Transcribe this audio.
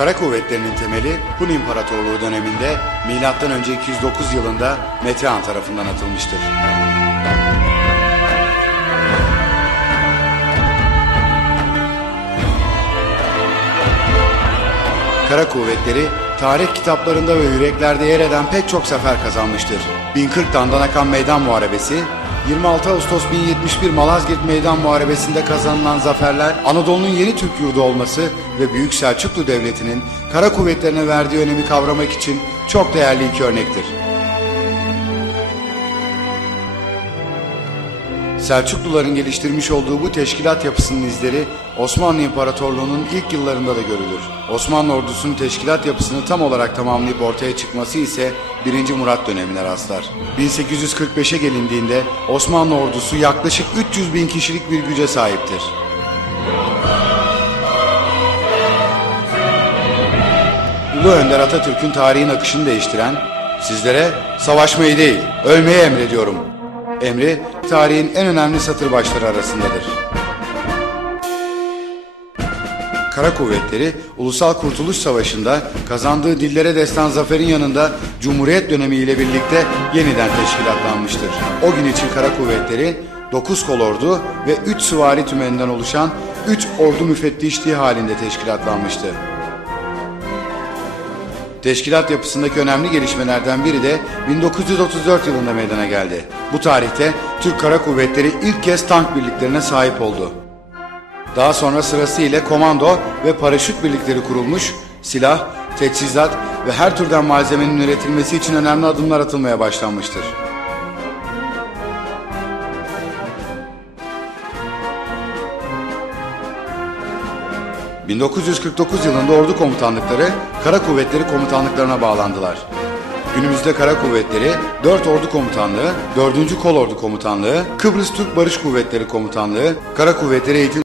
Kara kuvvetlerinin temeli Hun İmparatorluğu döneminde M.Ö. 209 yılında Metehan tarafından atılmıştır. Kara kuvvetleri tarih kitaplarında ve yüreklerde yer eden pek çok zafer kazanmıştır. 1040 Dandanakan Meydan Muharebesi, 26 Ağustos 1071 Malazgirt Meydan Muharebesi'nde kazanılan zaferler Anadolu'nun yeni Türk yurdu olması ve Büyük Selçuklu Devleti'nin kara kuvvetlerine verdiği önemi kavramak için çok değerli iki örnektir. Selçukluların geliştirmiş olduğu bu teşkilat yapısının izleri Osmanlı İmparatorluğu'nun ilk yıllarında da görülür. Osmanlı ordusunun teşkilat yapısını tam olarak tamamlayıp ortaya çıkması ise 1. Murat dönemine rastlar. 1845'e gelindiğinde Osmanlı ordusu yaklaşık 300 bin kişilik bir güce sahiptir. Ulu Önder Atatürk'ün tarihin akışını değiştiren, sizlere savaşmayı değil, ölmeyi emrediyorum. Emri, tarihin en önemli satır başları arasındadır. Kara Kuvvetleri, Ulusal Kurtuluş Savaşı'nda kazandığı dillere destan zaferin yanında Cumhuriyet dönemi ile birlikte yeniden teşkilatlanmıştır. O gün için Kara Kuvvetleri, 9 kolordu ve 3 süvari tümeninden oluşan 3 ordu müfettişliği halinde teşkilatlanmıştı. Teşkilat yapısındaki önemli gelişmelerden biri de 1934 yılında meydana geldi. Bu tarihte Türk Kara Kuvvetleri ilk kez tank birliklerine sahip oldu. Daha sonra sırasıyla komando ve paraşüt birlikleri kurulmuş, silah, teçhizat ve her türden malzemenin üretilmesi için önemli adımlar atılmaya başlanmıştır. ...1949 yılında ordu komutanlıkları Kara Kuvvetleri komutanlıklarına bağlandılar. Günümüzde Kara Kuvvetleri 4 Ordu Komutanlığı, 4. Kolordu Komutanlığı, Kıbrıs Türk Barış Kuvvetleri Komutanlığı, Kara Kuvvetleri Eğitim